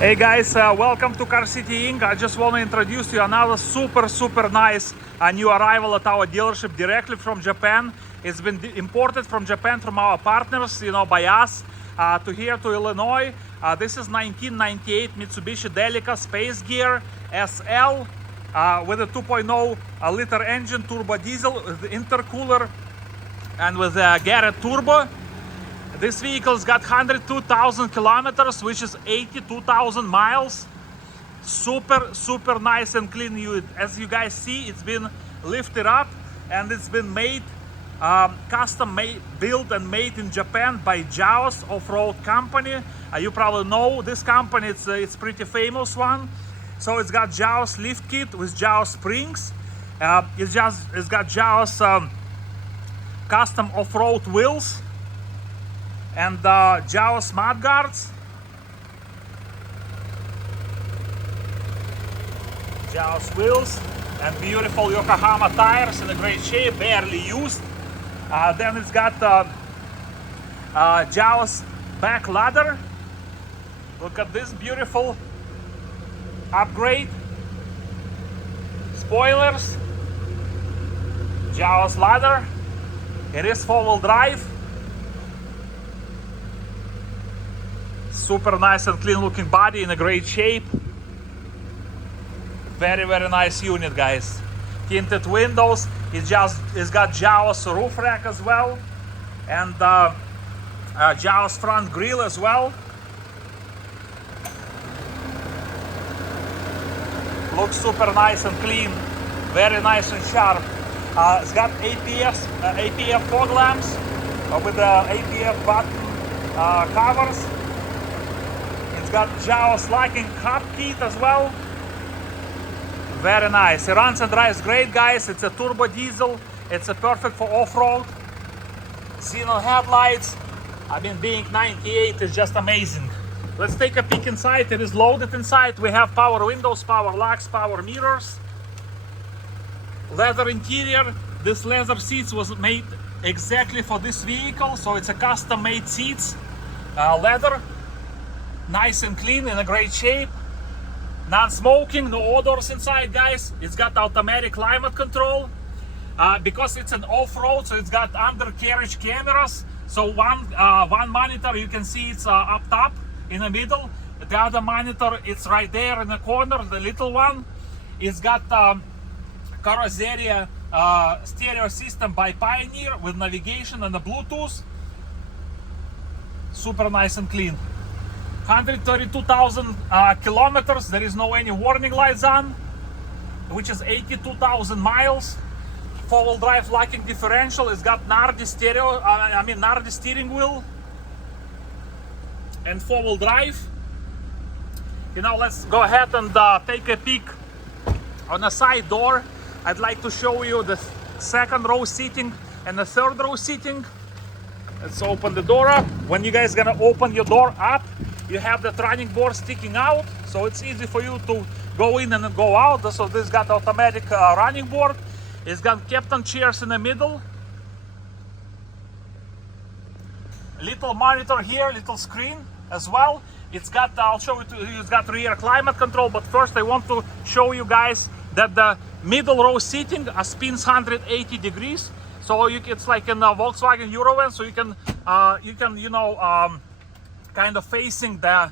Hey guys, welcome to Car City Inc. I just want to introduce you another super nice new arrival at our dealership directly from Japan. It's been imported from Japan from our partners, by us to here to Illinois. This is 1998 Mitsubishi Delica Space Gear SL with a 2.0 liter engine, turbo diesel with intercooler and with a Garrett turbo. This vehicle's got 102,000 kilometers, which is 82,000 miles. Super nice and clean. As you guys see, it's been lifted up and it's been made, custom made, built and made in Japan by Jaws Off-Road Company. You probably know this company, it's pretty famous one. So it's got Jaws lift kit with Jaws springs. It's got Jaws custom off-road wheels and Jaws mud guards, Jaws wheels, and beautiful Yokohama tires in a great shape, barely used. Then it's got Jaws back ladder. Look at this beautiful upgrade. Spoilers, Jaws ladder. It is 4-wheel drive. Super nice and clean looking body in a great shape. Very nice unit, guys. Tinted windows. It's got Jaws roof rack as well, and Jaws front grille as well. Looks super nice and clean. Very nice and sharp. It's got APF fog lamps with the APF button covers. Got Jaws locking hub kit as well. Very nice. It runs and drives great, guys. It's a turbo diesel. It's a perfect for off-road. Xenon headlights. Being 98 is just amazing. Let's take a peek inside. It is loaded inside. We have power windows, power locks, power mirrors. Leather interior. This leather seats was made exactly for this vehicle, so it's a custom made seats. Leather. Nice and clean, in a great shape. Non-smoking, no odors inside, guys. It's got automatic climate control. Because it's an off-road, so it's got undercarriage cameras. So one monitor, you can see it's up top in the middle. The other monitor, it's right there in the corner, the little one. It's got Carrozzeria stereo system by Pioneer with navigation and the Bluetooth. Super nice and clean. 132,000 kilometers. There is no any warning lights on, which is 82,000 miles. 4-wheel drive locking differential. It's got Nardi Nardi steering wheel and 4-wheel drive. Let's go ahead and take a peek on the side door. I'd like to show you the second row seating and the third row seating. Let's open the door up. When you guys gonna open your door up, you have the running board sticking out, so it's easy for you to go in and go out. So this got automatic running board. It's got captain chairs in the middle. Little monitor here, little screen as well. It's got, I'll show it to you, it's got rear climate control, but first I want to show you guys that the middle row seating spins 180 degrees. So it's like in a Volkswagen Eurovan, so you can kind of facing the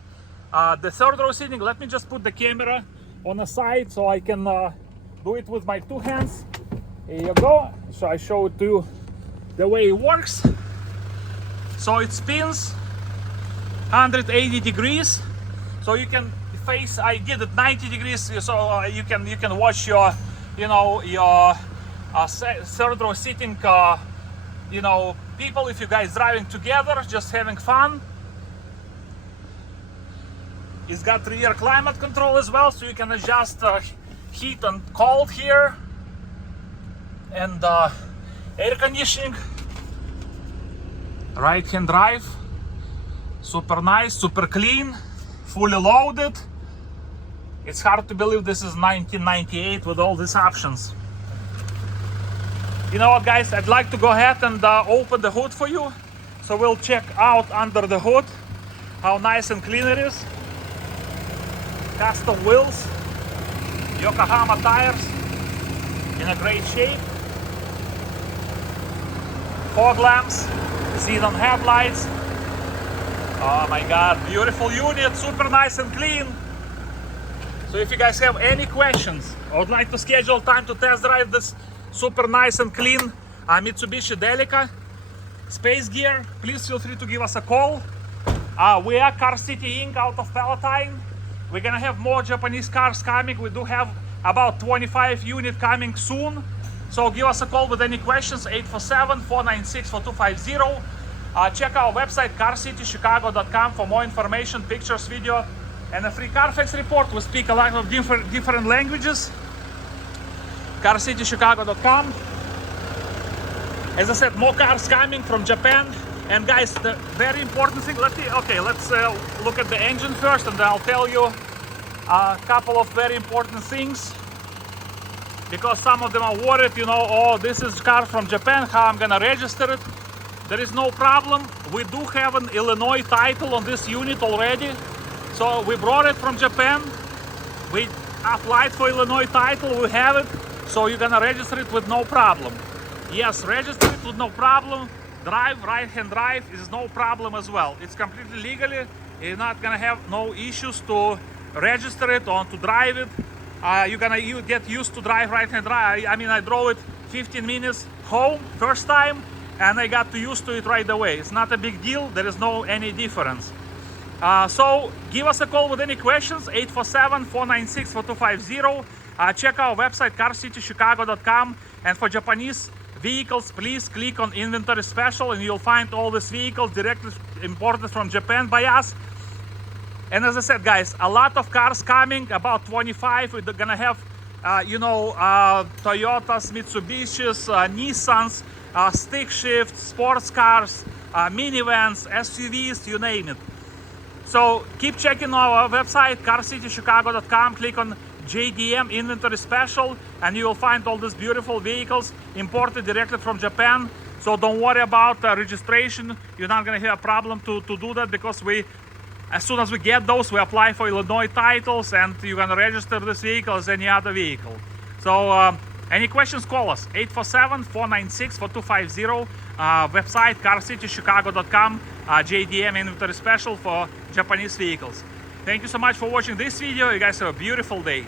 third row seating. Let me just put the camera on the side so I can do it with my two hands. Here you go. So I show it to you the way it works. So it spins 180 degrees. So you can face. I did it 90 degrees, so you can watch your third row seating. People, if you guys driving together, just having fun. It's got rear climate control as well, so you can adjust heat and cold here, and air conditioning. Right hand drive, super nice, super clean, fully loaded. It's hard to believe this is 1998 with all these options. You know what, guys, I'd like to go ahead and open the hood for you. So we'll check out under the hood how nice and clean it is. Custom wheels, Yokohama tires in a great shape, fog lamps, xenon headlights. Oh my god, beautiful unit, super nice and clean. So if you guys have any questions, I would like to schedule time to test drive this super nice and clean Mitsubishi Delica Space Gear, please feel free to give us a call. We are Car City Inc. out of Palatine. We're gonna have more Japanese cars coming. We do have about 25 units coming soon. So give us a call with any questions, 847-496-4250. Check our website, carcitychicago.com, for more information, pictures, video, and a free Carfax report. We speak a lot of different languages. carcitychicago.com. As I said, more cars coming from Japan. And guys, the very important thing, let's look at the engine first, and then I'll tell you a couple of very important things. Because some of them are worried, you know, oh, this is car from Japan, how I'm gonna register it. There is no problem. We do have an Illinois title on this unit already. So we brought it from Japan. We applied for Illinois title, we have it. So you're gonna register it with no problem. Yes, register it with no problem. Drive, right-hand drive is no problem as well. It's completely legally. You're not gonna have no issues to register it or to drive it. You're gonna get used to drive right-hand drive. I mean, I drove it 15 minutes home first time, and I got used to it right away. It's not a big deal. There is no any difference. So give us a call with any questions, 847-496-4250. Check our website, carcitychicago.com. And for Japanese vehicles, please click on inventory special, and you'll find all these vehicles directly imported from Japan by us. And as I said, guys, a lot of cars coming, about 25. We're gonna have, Toyotas, Mitsubishis, Nissans, stick shifts, sports cars, minivans, SUVs, you name it. So keep checking our website, carcitychicago.com. Click on JDM inventory special, and you will find all these beautiful vehicles imported directly from Japan. So don't worry about registration. You're not gonna have a problem to do that, because as soon as we get those, we apply for Illinois titles, and you're gonna register this vehicle as any other vehicle. So any questions, call us, 847-496-4250. Website, carcitychicago.com, JDM inventory special for Japanese vehicles. Thank you so much for watching this video. You guys have a beautiful day.